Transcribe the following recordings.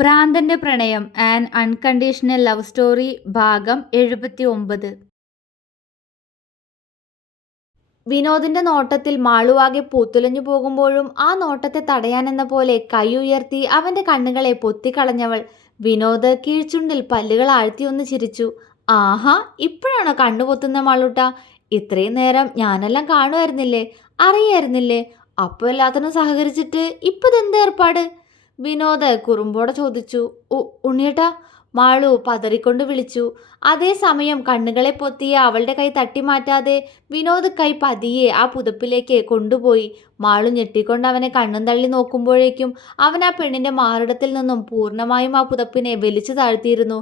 ഭ്രാന്തന്റെ പ്രണയം and unconditional love story ഭാഗം എഴുപത്തി ഒമ്പത് വിനോദിന്റെ നോട്ടത്തിൽ മാളുവാകെ പൂത്തുലഞ്ഞു പോകുമ്പോഴും ആ നോട്ടത്തെ തടയാനെന്ന പോലെ കൈ ഉയർത്തി അവന്റെ കണ്ണുകളെ പൊത്തിക്കളഞ്ഞവൾ വിനോദ് കീഴ്ചുണ്ടിൽ പല്ലുകൾ ആഴ്ത്തിയൊന്ന് ചിരിച്ചു. ആഹാ ഇപ്പോഴാണോ കണ്ണു പൊത്തുന്ന മാളൂട്ട? ഇത്രയും നേരം ഞാനെല്ലാം കാണുമായിരുന്നില്ലേ? അറിയായിരുന്നില്ലേ? അപ്പോൾ എല്ലാത്തിനും സഹകരിച്ചിട്ട് ഇപ്പം ഇതെന്ത് ഏർപ്പാട്? വിനോദ് കുറുമ്പോടെ ചോദിച്ചു ഉണ്ണിയേട്ടാ മാളു പതറിക്കൊണ്ട് വിളിച്ചു. അതേസമയം കണ്ണുകളെ പൊത്തിയ അവളുടെ കൈ തട്ടിമാറ്റാതെ വിനോദ് കൈ പതിയെ ആ പുതപ്പിലേക്ക് കൊണ്ടുപോയി. മാളു ഞെട്ടിക്കൊണ്ട് അവനെ കണ്ണും തള്ളി നോക്കുമ്പോഴേക്കും അവൻ ആ പെണ്ണിന്റെ മാറിടത്തിൽ നിന്നും പൂർണമായും ആ പുതപ്പിനെ വലിച്ചു താഴ്ത്തിയിരുന്നു.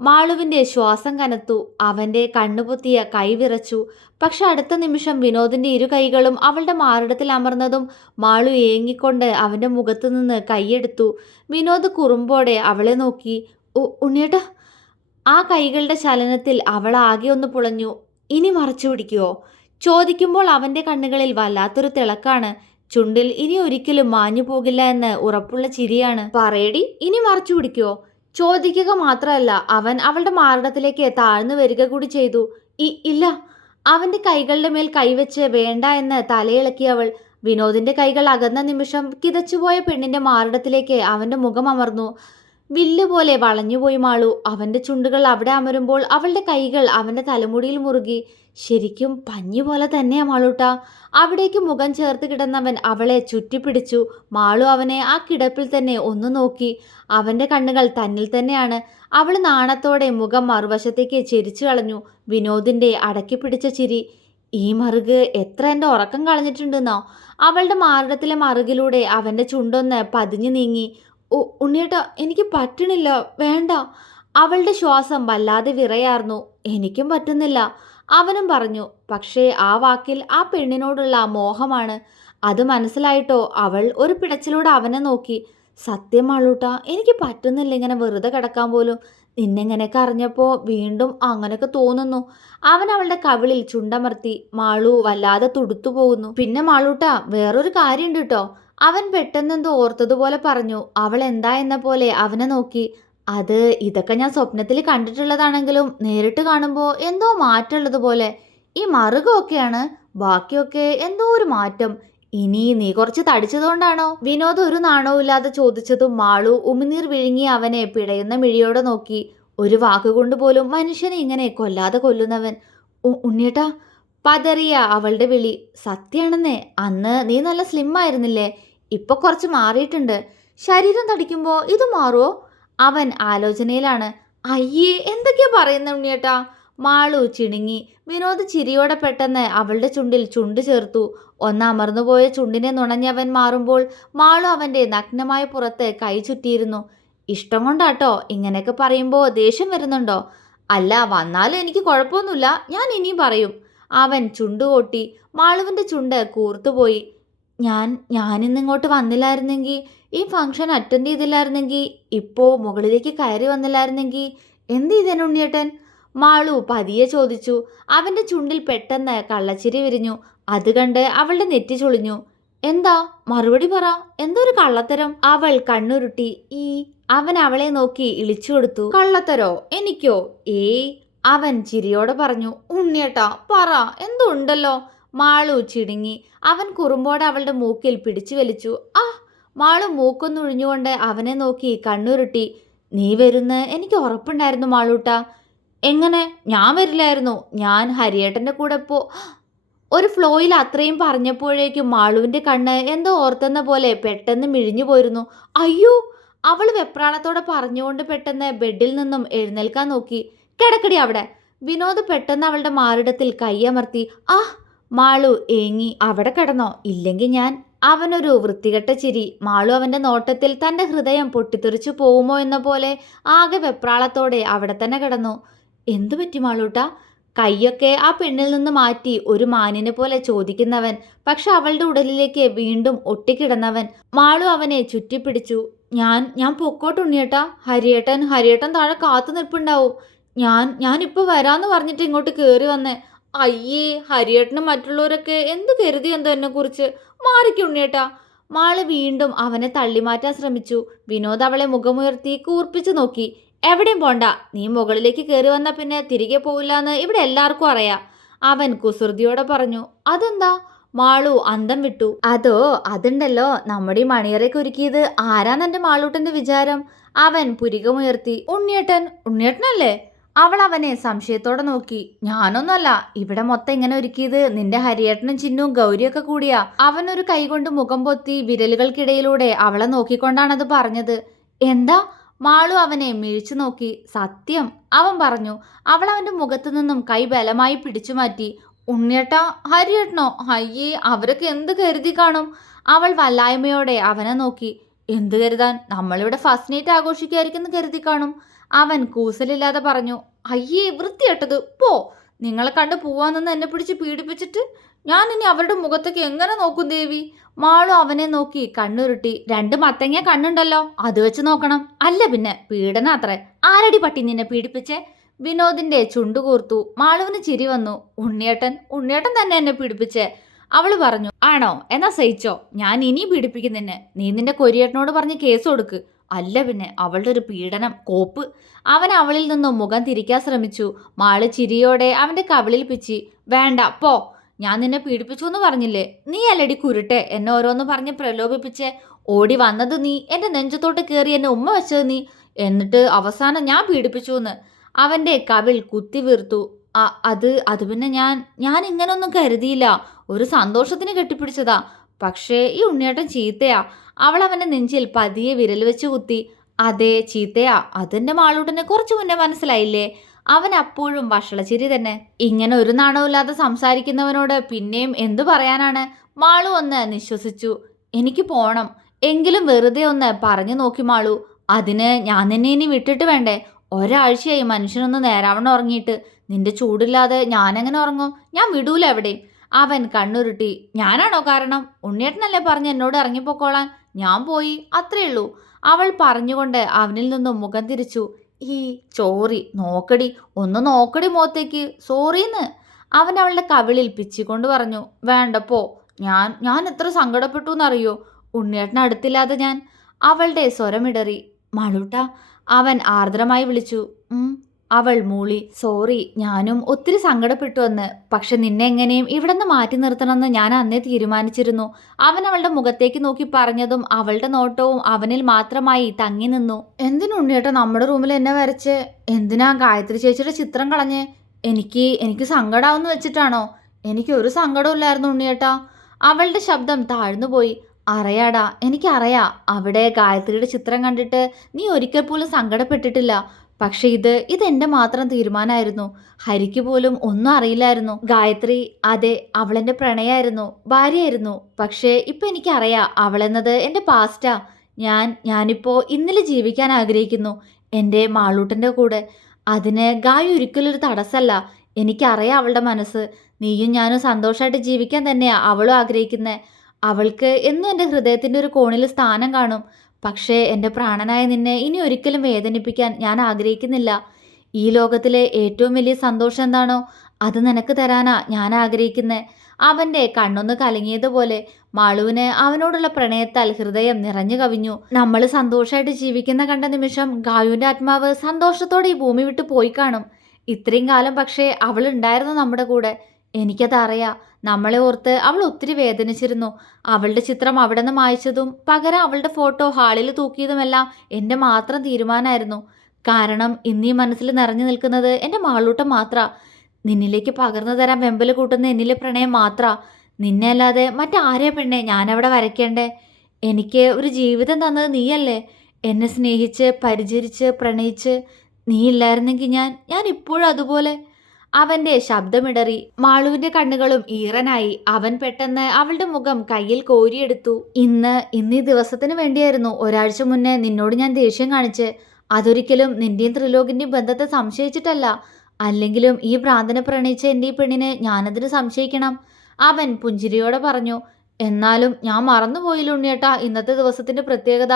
മാളുവിന്റെ ശ്വാസം കനത്തു. അവന്റെ കണ്ണുപൊത്തിയ കൈ വിറച്ചു. പക്ഷെ അടുത്ത നിമിഷം വിനോദിന്റെ ഇരു കൈകളും അവളുടെ മാറിടത്തിൽ അമർന്നതും മാളു ഏങ്ങിക്കൊണ്ട് അവന്റെ മുഖത്തു നിന്ന് കൈയെടുത്തു. വിനോദ് കുറുമ്പോടെ അവളെ നോക്കി. ഉണ്ണിയേട്ട ആ കൈകളുടെ ചലനത്തിൽ അവൾ ആകെ ഒന്ന് പുളഞ്ഞു. ഇനി മറച്ചു പിടിക്കുവോ? ചോദിക്കുമ്പോൾ അവന്റെ കണ്ണുകളിൽ വല്ലാത്തൊരു തിളക്കാണ്. ചുണ്ടിൽ ഇനി ഒരിക്കലും മാഞ്ഞു പോകില്ല എന്ന് ഉറപ്പുള്ള ചിരിയാണ്. പറയടി ഇനി മറച്ചു പിടിക്കുവോ? ചോദിക്കുക മാത്രമല്ല അവൻ അവളുടെ മാറിടത്തിലേക്ക് താഴ്ന്നു വരിക കൂടി ചെയ്തു. ഇ ഇല്ല. അവന്റെ കൈകളുടെ മേൽ കൈവച്ച് വേണ്ട എന്ന് തലയിളക്കി അവൾ വിനോദിന്റെ കൈകൾ അകന്ന നിമിഷം കിതച്ചുപോയ പെണ്ണിന്റെ മാറിടത്തിലേക്ക് അവന്റെ മുഖം അമർന്നു. വില്ല് പോലെ വളഞ്ഞുപോയി മാളു. അവന്റെ ചുണ്ടുകൾ അവിടെ അമരുമ്പോൾ അവളുടെ കൈകൾ അവന്റെ തലമുടിയിൽ മുറുകി. ശരിക്കും പഞ്ഞു പോലെ തന്നെയാ മാളൂട്ട. അവിടേക്ക് മുഖം ചേർത്ത് കിടന്നവൻ അവളെ ചുറ്റിപ്പിടിച്ചു. മാളു അവനെ ആ കിടപ്പിൽ തന്നെ ഒന്ന് നോക്കി. അവന്റെ കണ്ണുകൾ തന്നിൽ തന്നെയാണ്. അവൾ നാണത്തോടെ മുഖം മറുവശത്തേക്ക് ചിരിച്ചു കളഞ്ഞു. വിനോദിന്റെ അടക്കി പിടിച്ച ചിരി. ഈ മറുക് എത്ര എന്റെ ഉറക്കം കളഞ്ഞിട്ടുണ്ടെന്നോ? അവളുടെ മാറിടത്തിലെ മറുകിലൂടെ അവന്റെ ചുണ്ടൊന്ന് പതിഞ്ഞു നീങ്ങി. ഉണ്ണിയേട്ട എനിക്ക് പറ്റണില്ല. വേണ്ട. അവളുടെ ശ്വാസം വല്ലാതെ വിറയാർന്നു. എനിക്കും പറ്റുന്നില്ല. അവനും പറഞ്ഞു പക്ഷേ ആ വാക്കിൽ ആ പെണ്ണിനോടുള്ള മോഹമാണ്. അത് മനസ്സിലായിട്ടോ? അവൾ ഒരു പിടച്ചിലൂടെ അവനെ നോക്കി. സത്യം മാളൂട്ട എനിക്ക് പറ്റുന്നില്ല ഇങ്ങനെ വെറുതെ കിടക്കാൻ പോലും. നിന്നെങ്ങനെയൊക്കെ അറിഞ്ഞപ്പോൾ വീണ്ടും അങ്ങനെയൊക്കെ തോന്നുന്നു. അവൻ അവളുടെ കവിളിൽ ചുണ്ടമർത്തി. മാളു വല്ലാതെ തുടുത്തു പോകുന്നു. പിന്നെ മാളൂട്ട വേറൊരു കാര്യമുണ്ട് കേട്ടോ അവൻ പെട്ടെന്നെന്തോ ഓർത്തതുപോലെ പറഞ്ഞു അവൾ എന്താ എന്ന പോലെ അവനെ നോക്കി. അത് ഇതൊക്കെ ഞാൻ സ്വപ്നത്തിൽ കണ്ടിട്ടുള്ളതാണെങ്കിലും നേരിട്ട് കാണുമ്പോൾ എന്തോ മാറ്റമുള്ളതുപോലെ ഈ മറുകൊക്കെയാണ് ബാക്കിയൊക്കെ എന്തോ ഒരു മാറ്റം. ഇനി നീ കുറച്ച് തടിച്ചതുകൊണ്ടാണോ? വിനോദ് ഒരു നാണവും ഇല്ലാതെ ചോദിച്ചതും മാളു ഉമിനീർ വിഴുങ്ങി അവനെ പിടയുന്ന മിഴിയോടെ നോക്കി. ഒരു വാക്കുകൊണ്ട് പോലും മനുഷ്യനെ ഇങ്ങനെ കൊല്ലാതെ കൊല്ലുന്നവൻ. ഉണ്ണിയേട്ടാ പതറിയ അവളുടെ വിളി സത്യാണെന്നേ അന്ന് നീ നല്ല സ്ലിം ആയിരുന്നില്ലേ? ഇപ്പൊ കുറച്ച് മാറിയിട്ടുണ്ട്. ശരീരം തടിക്കുമ്പോൾ ഇത് മാറുമോ അവൻ ആലോചനയിലാണ്. അയ്യേ എന്തൊക്കെയാ പറയുന്ന ഉണ്ണിയേട്ടാ? മാളു ചിണുങ്ങി. വിനോദ് ചിരിയോടെ പെട്ടെന്ന് അവളുടെ ചുണ്ടിൽ ചുണ്ട് ചേർത്തു. ഒന്ന് അമർന്നുപോയ ചുണ്ടിനെ നുണഞ്ഞവൻ മാറുമ്പോൾ മാളു അവന്റെ നഗ്നമായ പുറത്ത് കൈ ചുറ്റിയിരുന്നു. ഇഷ്ടം കൊണ്ടാട്ടോ ഇങ്ങനെയൊക്കെ പറയുമ്പോൾ ദേഷ്യം വരുന്നുണ്ടോ? അല്ല വന്നാലും എനിക്ക് കുഴപ്പമൊന്നുമില്ല. ഞാൻ ഇനിയും പറയും. അവൻ ചുണ്ടുകൊട്ടി മാളുവിന്റെ ചുണ്ട് കൂർത്തുപോയി. ഞാൻ ഞാനിന്ന് ഇങ്ങോട്ട് വന്നില്ലായിരുന്നെങ്കിൽ ഈ ഫംഗ്ഷൻ അറ്റൻഡ് ചെയ്തില്ലായിരുന്നെങ്കിൽ ഇപ്പോൾ മുകളിലേക്ക് കയറി വന്നില്ലായിരുന്നെങ്കിൽ എന്ത് ചെയ്തേനു ഉണ്ണിയേട്ടൻ? മാളു പതിയെ ചോദിച്ചു. അവന്റെ ചുണ്ടിൽ പെട്ടെന്ന് കള്ളച്ചിരി വിരിഞ്ഞു. അത് കണ്ട് അവളുടെ നെറ്റി ചൊളിഞ്ഞു. എന്താ? മറുപടി പറ. എന്തൊരു കള്ളത്തരം? അവൾ കണ്ണുരുട്ടി. ഈ അവൻ അവളെ നോക്കി ഇളിച്ചു കൊടുത്തു. കള്ളത്തരോ? എനിക്കോ? ഏയ് അവൻ ചിരിയോടെ പറഞ്ഞു ഉണ്ണിയേട്ടാ പറ എന്തുണ്ടല്ലോ? മാളു ചിടുങ്ങി. അവൻ കുറുമ്പോടെ അവളുടെ മൂക്കിൽ പിടിച്ചു വലിച്ചു. ആ മാളു മൂക്കൊന്നൊഴിഞ്ഞുകൊണ്ട് അവനെ നോക്കി കണ്ണുരുട്ടി. നീ വരുന്ന? എനിക്ക് ഉറപ്പുണ്ടായിരുന്നു മാളൂട്ട. എങ്ങനെ? ഞാൻ വരില്ലായിരുന്നു. ഞാൻ ഹരിയേട്ടന്റെ കൂടെ പോ ഒരു ഫ്ലോയിൽ അത്രയും പറഞ്ഞപ്പോഴേക്കും മാളുവിന്റെ കണ്ണ് എന്തോ ഓർത്തെന്ന പോലെ പെട്ടെന്ന് മിഴിഞ്ഞു പോയിരുന്നു. അയ്യോ! അവൾ വെപ്രാളത്തോടെ പറഞ്ഞുകൊണ്ട് പെട്ടെന്ന് ബെഡിൽ നിന്നും എഴുന്നേൽക്കാൻ നോക്കി. കിടക്കടി അവിടെ. വിനോദ് പെട്ടെന്ന് അവളുടെ മാറിടത്തിൽ കൈയമർത്തി ആ മാളു ഏങ്ങി അവിടെ കിടന്നോ. ഇല്ലെങ്കിൽ ഞാൻ അവനൊരു വൃത്തികെട്ട ചിരി മാളു അവന്റെ നോട്ടത്തിൽ തന്റെ ഹൃദയം പൊട്ടിത്തെറിച്ചു പോകുമോ എന്ന പോലെ ആകെ വെപ്രാളത്തോടെ അവിടെ തന്നെ കിടന്നു. എന്തു പറ്റി മാളൂട്ട? കൈയൊക്കെ ആ പെണ്ണിൽ നിന്ന് മാറ്റി ഒരു മാനിനെ പോലെ ചോദിക്കുന്നവൻ പക്ഷെ അവളുടെ ഉടലിലേക്ക് വീണ്ടും ഒട്ടിക്കിടന്നവൻ. മാളു അവനെ ചുറ്റിപ്പിടിച്ചു. ഞാൻ ഞാൻ പൊക്കോട്ടുണ്ണിയേട്ടാ ഹരിയേട്ടൻ ഹരിയേട്ടൻ താഴെ കാത്തു നിൽപ്പുണ്ടാവും. ഞാൻ ഞാനിപ്പോൾ വരാമെന്ന് പറഞ്ഞിട്ട് ഇങ്ങോട്ട് കയറി വന്നേ. അയ്യേ ഹരിയേട്ടനും മറ്റുള്ളവരൊക്കെ എന്ത് കരുതി എന്തോ എന്നെ കുറിച്ച് മാറിക്കുണ്ണിയേട്ടാ മാൾ വീണ്ടും അവനെ തള്ളിമാറ്റാൻ ശ്രമിച്ചു. വിനോദ് അവളെ മുഖമുയർത്തി കൂർപ്പിച്ചു നോക്കി. എവിടെയും പോണ്ട. നീ മുകളിലേക്ക് കയറി വന്ന പിന്നെ തിരികെ പോവില്ലാന്ന് ഇവിടെ എല്ലാവർക്കും അറിയാം. അവൻ കുസൃതിയോടെ പറഞ്ഞു. അതെന്താ? മാളു അന്തം വിട്ടു. അതോ അതുണ്ടല്ലോ. നമ്മുടെ ഈ മണിയറയ്ക്ക് ഒരുക്കിയത് ആരാന്നെന്റെ മാളൂട്ടന്റെ വിചാരം? അവൻ പുരികമുയർത്തി. ഉണ്ണിയേട്ടൻ ഉണ്ണിയേട്ടനല്ലേ? അവൾ അവനെ സംശയത്തോടെ നോക്കി. ഞാനൊന്നല്ല ഇവിടെ മൊത്തം ഇങ്ങനെ ഒരുക്കിയത് നിന്റെ ഹരിയേട്ടനും ചിന്നും ഗൗരിയൊക്കെ കൂടിയാ. അവനൊരു കൈകൊണ്ട് മുഖം പൊത്തി വിരലുകൾക്കിടയിലൂടെ അവളെ നോക്കിക്കൊണ്ടാണത് പറഞ്ഞത്. എന്താ? മാളു അവനെ മിഴിച്ചു നോക്കി. സത്യം അവൻ പറഞ്ഞു. അവൾ അവന്റെ മുഖത്തു നിന്നും കൈ ബലമായി പിടിച്ചു മാറ്റി. ഉണ്ണിയേട്ടാ ഹരിയേട്ടനോ? അയ്യേ അവരൊക്കെ എന്ത് കരുതി കാണും? അവൾ വല്ലായ്മയോടെ അവനെ നോക്കി. എന്ത് കരുതാൻ? നമ്മളിവിടെ ഫസ്റ്റ് നൈറ്റ് ആഘോഷിക്കായിരിക്കും കരുതി കാണും. അവൻ കൂസലില്ലാതെ പറഞ്ഞു അയ്യേ വൃത്തിയട്ടത് പോ നിങ്ങളെ കണ്ട് പോവാന്നെന്ന് എന്നെ പിടിച്ച് പീഡിപ്പിച്ചിട്ട് ഞാൻ ഇനി അവരുടെ മുഖത്തേക്ക് എങ്ങനെ നോക്കും ദേവി? മാളു അവനെ നോക്കി കണ്ണുരുട്ടി രണ്ട് മത്തങ്ങ കണ്ണുണ്ടല്ലോ അത് വെച്ച് നോക്കണം. അല്ല പിന്നെ പീഡന അത്രേ. ആരടി പട്ടി നിന്നെ പീഡിപ്പിച്ചേ? വിനോദിന്റെ ചുണ്ടുകൂർത്തു മാളുവിന് ചിരി വന്നു ഉണ്ണിയേട്ടൻ ഉണ്ണിയേട്ടൻ തന്നെ എന്നെ പീഡിപ്പിച്ചേ. അവൾ പറഞ്ഞു ആണോ? എന്നാ സഹിച്ചോ. ഞാൻ ഇനി പീഡിപ്പിക്കുന്നതിന് നീ നിന്റെ കൊരിയേട്ടനോട് പറഞ്ഞ് കേസ് കൊടുക്ക്. അല്ല പിന്നെ അവളുടെ ഒരു പീഡനം കോപ്പ്. അവൻ അവളിൽ നിന്നും മുഖം തിരിക്കാൻ ശ്രമിച്ചു. മാൾ ചിരിയോടെ അവന്റെ കവിളിൽ പിച്ചി വേണ്ട പോ. ഞാൻ നിന്നെ പീഡിപ്പിച്ചു എന്ന് പറഞ്ഞില്ലേ? നീ അല്ലടി കുരുട്ടെ. എന്നെ ഓരോന്ന് പറഞ്ഞ് പ്രലോഭിപ്പിച്ച് ഓടി വന്നത് നീ. എന്റെ നെഞ്ചത്തോട്ട് കയറി എന്നെ ഉമ്മ വെച്ചത് നീ. എന്നിട്ട് അവസാനം ഞാൻ പീഡിപ്പിച്ചു എന്ന്. അവന്റെ കവിൾ കുത്തി വീർത്തു. "അ- അത് അത് പിന്നെ ഞാൻ ഞാൻ ഇങ്ങനൊന്നും കരുതിയില്ല. ഒരു സന്തോഷത്തിന് കെട്ടിപ്പിടിച്ചതാ. പക്ഷേ ഈ ഉണ്ണിയേട്ടൻ ചീത്തയാ. അവൾ അവന്റെ നെഞ്ചിൽ പതിയെ വിരൽ വെച്ച് കുത്തി. അതെ ചീത്തയാ. അതെന്റെ മാളൂട്ടനെ കുറച്ച് മുന്നേ മനസ്സിലായില്ലേ? അവൻ അപ്പോഴും വഷളച്ചിരി തന്നെ. ഇങ്ങനെ ഒരു നാണവുമില്ലാതെ സംസാരിക്കുന്നവനോട് പിന്നെയും എന്തു പറയാനാണ്? മാളു ഒന്ന് നിശ്വസിച്ചു. എനിക്ക് പോണം. എങ്കിലും വെറുതെ ഒന്ന് പറഞ്ഞു നോക്കി മാളു. അതിന് ഞാൻ നിന്നെ ഇനി വിട്ടിട്ട് വേണ്ടേ? ഒരാഴ്ചയായി മനുഷ്യനൊന്ന് നേരാവണ്ണം ഉറങ്ങിയിട്ട്. നിന്റെ ചൂടില്ലാതെ ഞാനെങ്ങനെ ഉറങ്ങും? ഞാൻ വിടൂല എവിടെയും. അവൻ കണ്ണുരുട്ടി ഞാനാണോ കാരണം? ഉണ്ണിയേട്ടനല്ലേ പറഞ്ഞ് എന്നോട് ഇറങ്ങിപ്പോക്കോളാൻ? ഞാൻ പോയി അത്രേ ഉള്ളൂ. അവൾ പറഞ്ഞുകൊണ്ട് അവനിൽ നിന്നും മുഖം തിരിച്ചു. ഈ ചോറി നോക്കടി ഒന്ന് നോക്കടി മുഖത്തേക്ക് സോറിന്ന്. അവൻ അവളുടെ കവിളിൽ പിച്ചിക്കൊണ്ട് പറഞ്ഞു വേണ്ടപ്പോ ഞാൻ ഞാൻ എത്ര സങ്കടപ്പെട്ടു എന്നറിയോ? ഉണ്ണിയേട്ടൻ അടുത്തില്ലാതെ ഞാൻ. അവളുടെ സ്വരമിടറി. മളൂട്ട അവൻ ആർദ്രമായി വിളിച്ചു. അവൾ മൂളി സോറി ഞാനും ഒത്തിരി സങ്കടപ്പെട്ടു എന്ന് പക്ഷെ നിന്നെ എങ്ങനെയും ഇവിടെ നിന്ന് മാറ്റി നിർത്തണമെന്ന് ഞാൻ അന്നേ തീരുമാനിച്ചിരുന്നു. അവൻ അവളുടെ മുഖത്തേക്ക് നോക്കി പറഞ്ഞതും അവളുടെ നോട്ടവും അവനിൽ മാത്രമായി തങ്ങി നിന്നു. എന്തിനുണ്ണിയേട്ടാ നമ്മുടെ റൂമിൽ എന്നെ വരച്ച്? എന്തിനാ ഗായത്രി ചേച്ചിയുടെ ചിത്രം കളഞ്ഞ്? എനിക്ക് എനിക്ക് സങ്കടാവെന്ന് വെച്ചിട്ടാണോ? എനിക്ക് ഒരു സങ്കടവും ഇല്ലായിരുന്നു ഉണ്ണിയേട്ടാ. അവളുടെ ശബ്ദം താഴ്ന്നുപോയി അറിയാടാ എനിക്കറിയാ. അവിടെ ഗായത്രിയുടെ ചിത്രം കണ്ടിട്ട് നീ ഒരിക്കൽ പോലും സങ്കടപ്പെട്ടിട്ടില്ല. പക്ഷെ ഇത് ഇതെന്റെ മാത്രം തീരുമാനമായിരുന്നു. ഹരിക്ക് പോലും ഒന്നും അറിയില്ലായിരുന്നു. ഗായത്രി അതെ അവളെന്റെ പ്രണയായിരുന്നു ഭാര്യയായിരുന്നു. പക്ഷേ ഇപ്പൊ എനിക്കറിയാം അവളെന്നത് എന്റെ പാസ്റ്റാ ഞാൻ ഞാനിപ്പോ ഇന്നലെ ജീവിക്കാൻ ആഗ്രഹിക്കുന്നു എന്റെ മാളൂട്ടന്റെ കൂടെ. അതിന് ഗായ് ഒരിക്കലും ഒരു തടസ്സമല്ല എനിക്കറിയാം അവളുടെ മനസ്സ്. നീയും ഞാനും സന്തോഷമായിട്ട് ജീവിക്കാൻ തന്നെയാ അവളും ആഗ്രഹിക്കുന്നത് അവൾക്ക് എന്നും എന്റെ ഹൃദയത്തിന്റെ ഒരു കോണിൽ സ്ഥാനം കാണും. പക്ഷേ എന്റെ പ്രാണനായ നിന്നെ ഇനി ഒരിക്കലും വേദനിപ്പിക്കാൻ ഞാൻ ആഗ്രഹിക്കുന്നില്ല. ഈ ലോകത്തിലെ ഏറ്റവും വലിയ സന്തോഷം എന്താണോ അത് നിനക്ക് തരാനാ ഞാൻ ആഗ്രഹിക്കുന്നത് അവന്റെ കണ്ണൊന്ന് കലങ്ങിയതുപോലെ മാളുവിന് അവനോടുള്ള പ്രണയത്താൽ ഹൃദയം നിറഞ്ഞു കവിഞ്ഞു. നമ്മൾ സന്തോഷമായിട്ട് ജീവിക്കുന്ന കണ്ട നിമിഷം ഗായുവിന്റെ ആത്മാവ് സന്തോഷത്തോടെ ഈ ഭൂമി വിട്ടു പോയി കാണും. ഇത്രയും കാലം പക്ഷേ അവളുണ്ടായിരുന്നു നമ്മുടെ കൂടെ. എനിക്കത് അറിയാം നമ്മളെ ഓർത്ത് അവൾ ഒത്തിരി വേദനിച്ചിരുന്നു. അവളുടെ ചിത്രം അവിടെ നിന്ന് മായ്ച്ചതും പകരം അവളുടെ ഫോട്ടോ ഹാളിൽ തൂക്കിയതുമെല്ലാം എന്റെ മാത്രം തീരുമാനമായിരുന്നു. കാരണം ഇന്നീ മനസ്സിൽ നിറഞ്ഞു നിൽക്കുന്നത് എന്റെ മാളൂട്ടം മാത്ര. നിന്നിലേക്ക് പകർന്നു തരാൻ വെമ്പൽ കൂട്ടുന്ന എന്നിലെ പ്രണയം മാത്ര. നിന്നെ അല്ലാതെ മറ്റാരെ പെണ്ണെ? ഞാനവിടെ വരയ്ക്കേണ്ടേ? എനിക്ക് ഒരു ജീവിതം തന്നത് നീയല്ലേ? എന്നെ സ്നേഹിച്ച് പരിചരിച്ച് പ്രണയിച്ച് നീ ഇല്ലായിരുന്നെങ്കിൽ ഞാൻ ഞാൻ ഇപ്പോഴും അതുപോലെ അവന്റെ ശബ്ദമിടറി മാളുവിന്റെ കണ്ണുകളും ഈറനായി അവൻ പെട്ടെന്ന് അവളുടെ മുഖം കയ്യിൽ കോരിയെടുത്തു. ഇന്ന് ഇന്ന് ദിവസത്തിന് വേണ്ടിയായിരുന്നു ഒരാഴ്ച മുന്നേ നിന്നോട് ഞാൻ ദേഷ്യം കാണിച്ച്. അതൊരിക്കലും നിന്റെയും ത്രിലോകിന്റെയും ബന്ധത്തെ സംശയിച്ചിട്ടല്ല. അല്ലെങ്കിലും ഈ ഭ്രാന്തനെ പ്രണയിച്ച എന്റെ ഈ പെണ്ണിനെ ഞാനതിന് സംശയിക്കണം. അവൻ പുഞ്ചിരിയോടെ പറഞ്ഞു എന്നാലും ഞാൻ മറന്നുപോയില്ല ഉണ്ണിയേട്ടാ ഇന്നത്തെ ദിവസത്തിന്റെ പ്രത്യേകത?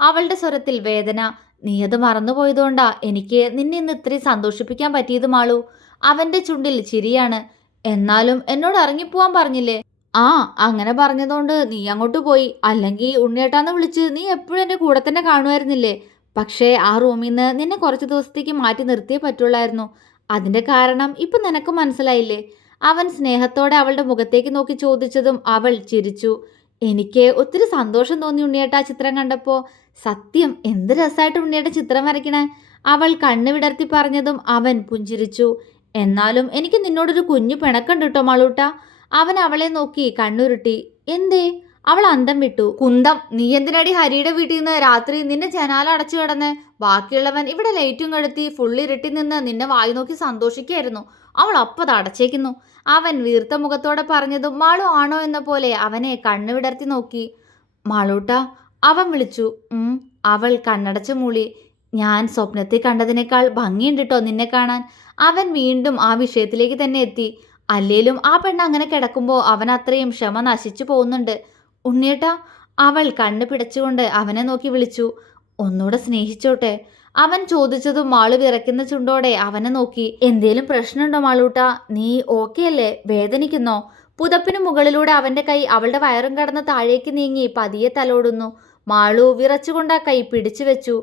അവളുടെ സ്വരത്തിൽ വേദന. നീ അത് മറന്നുപോയതുകൊണ്ടാ എനിക്ക് നിന്നെ ഇന്ന് ഇത്രയും സന്തോഷിപ്പിക്കാൻ പറ്റിയത് മാളു. അവന്റെ ചുണ്ടിൽ ചിരിയാണ്. എന്നാലും എന്നോട് ഇറങ്ങിപ്പോവാൻ പറഞ്ഞില്ലേ? ആ അങ്ങനെ പറഞ്ഞതുകൊണ്ട് നീ അങ്ങോട്ട് പോയി. അല്ലെങ്കിൽ ഉണ്ണിയേട്ടാന്ന് വിളിച്ച് നീ എപ്പോഴും എന്റെ കൂടെ തന്നെ കാണുമായിരുന്നില്ലേ? പക്ഷേ ആ റൂമിൽ നിന്ന് നിന്നെ കുറച്ച് ദിവസത്തേക്ക് മാറ്റി നിർത്തിയേ പറ്റുള്ളായിരുന്നു. അതിന്റെ കാരണം ഇപ്പം നിനക്ക് മനസ്സിലായില്ലേ? അവൻ സ്നേഹത്തോടെ അവളുടെ മുഖത്തേക്ക് നോക്കി ചോദിച്ചതും അവൾ ചിരിച്ചു. എനിക്ക് ഒത്തിരി സന്തോഷം തോന്നി ഉണ്ണിയേട്ട ആ ചിത്രം കണ്ടപ്പോൾ സത്യം എന്ത് രസമായിട്ട് ഉണ്ണിയേട്ട ചിത്രം വരയ്ക്കണേ. അവൾ കണ്ണു വിടർത്തി പറഞ്ഞതും അവൻ പുഞ്ചിരിച്ചു. എന്നാലും എനിക്ക് നിന്നോടൊരു കുഞ്ഞു പിണക്കുണ്ട് കേട്ടോ മാളൂട്ട. അവൻ അവളെ നോക്കി കണ്ണുരുട്ടി. എന്തേ? അവൾ അന്തം വിട്ടു. കുന്തം നീ എന്തിനടി ഹരിയുടെ വീട്ടിൽ നിന്ന് രാത്രി നിന്നെ ജനാല അടച്ചു കിടന്ന്? ബാക്കിയുള്ളവൻ ഇവിടെ ലൈറ്റും കെടുത്തി ഫുള്ളി ഇരുട്ടി നിന്ന് നിന്നെ വായി നോക്കി സന്തോഷിക്കായിരുന്നു അവൾ അപ്പത് അടച്ചേക്കുന്നു. അവൻ വീർത്ത മുഖത്തോടെ പറഞ്ഞതും മാളു ആണോ എന്ന പോലെ അവനെ കണ്ണു വിടർത്തി നോക്കി. മാളൂട്ട അവൻ വിളിച്ചു. അവൾ കണ്ണടച്ചു മൂളി. ഞാൻ സ്വപ്നത്തിൽ കണ്ടതിനേക്കാൾ ഭംഗിയുണ്ട് കേട്ടോ നിന്നെ കാണാൻ? അവൻ വീണ്ടും ആ വിഷയത്തിലേക്ക് തന്നെ എത്തി. അല്ലേലും ആ പെണ്ണ് അങ്ങനെ കിടക്കുമ്പോൾ അവൻ അത്രയും ക്ഷമ നശിച്ചു പോകുന്നുണ്ട്. ഉണ്ണിയേട്ട അവൾ കണ്ണ് പിടച്ചുകൊണ്ട് അവനെ നോക്കി വിളിച്ചു. ഒന്നുകൂടെ സ്നേഹിച്ചോട്ടെ. അവൻ ചോദിച്ചതും മാളു വിറയ്ക്കുന്ന ചുണ്ടോടെ അവനെ നോക്കി. എന്തേലും പ്രശ്നമുണ്ടോ മാളൂട്ട? നീ ഓക്കെ അല്ലേ? വേദനിക്കുന്നോ? പുതപ്പിന് മുകളിലൂടെ അവന്റെ കൈ അവളുടെ വയറും കടന്ന് താഴേക്ക് നീങ്ങി പതിയെ തലോടുന്നു. മാളു വിറച്ചുകൊണ്ട് ആ കൈ പിടിച്ചു വെച്ചു.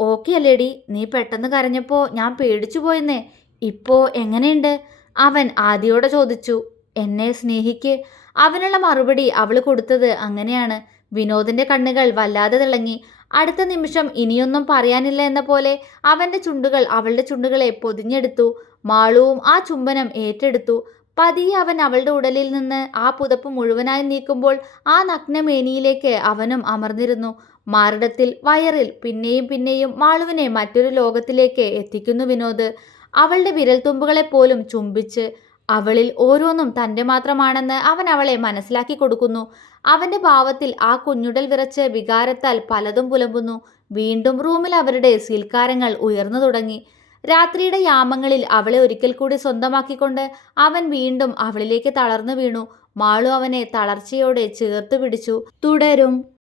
ഓക്കെ അല്ലേടി നീ പെട്ടെന്ന് കരഞ്ഞപ്പോൾ ഞാൻ പേടിച്ചു പോയെന്നേ. ഇപ്പോ എങ്ങനെയുണ്ട്? അവൻ ആദിയോടെ ചോദിച്ചു. എന്നെ സ്നേഹിക്ക്. അവനുള്ള മറുപടി അവൾ കൊടുത്തത് അങ്ങനെയാണ്. വിനോദിന്റെ കണ്ണുകൾ വല്ലാതെ തിളങ്ങി. അടുത്ത നിമിഷം ഇനിയൊന്നും പറയാനില്ല എന്ന പോലെ അവന്റെ ചുണ്ടുകൾ അവളുടെ ചുണ്ടുകളെ പൊതിഞ്ഞെടുത്തു. മാളുവും ആ ചുംബനം ഏറ്റെടുത്തു. പതിയെ അവൻ അവളുടെ ഉടലിൽ നിന്ന് ആ പുതപ്പ് മുഴുവനായി നീക്കുമ്പോൾ ആ നഗ്നമേനിയിലേക്ക് അവനും അമർന്നിരുന്നു. മാറിടത്തിൽ വയറിൽ പിന്നെയും പിന്നെയും മാളുവിനെ മറ്റൊരു ലോകത്തിലേക്ക് എത്തിക്കുന്നു വിനോദ്. അവളുടെ വിരൽത്തുമ്പുകളെ പോലും ചുംബിച്ച് അവളിൽ ഓരോന്നും തന്റെ മാത്രമാണെന്ന് അവൻ അവളെ മനസ്സിലാക്കി കൊടുക്കുന്നു. അവന്റെ ഭാവത്തിൽ ആ കുഞ്ഞുടൽ വിറച്ച് വികാരത്താൽ പലതും പുലമ്പുന്നു. വീണ്ടും റൂമിൽ അവരുടെ സീൽക്കാരങ്ങൾ ഉയർന്നു തുടങ്ങി. രാത്രിയുടെ യാമങ്ങളിൽ അവളെ ഒരിക്കൽ കൂടി സ്വന്തമാക്കിക്കൊണ്ട് അവൻ വീണ്ടും അവളിലേക്ക് തളർന്നു വീണു. മാളു അവനെ തളർച്ചയോടെ ചേർത്ത് പിടിച്ചു. തുടരും.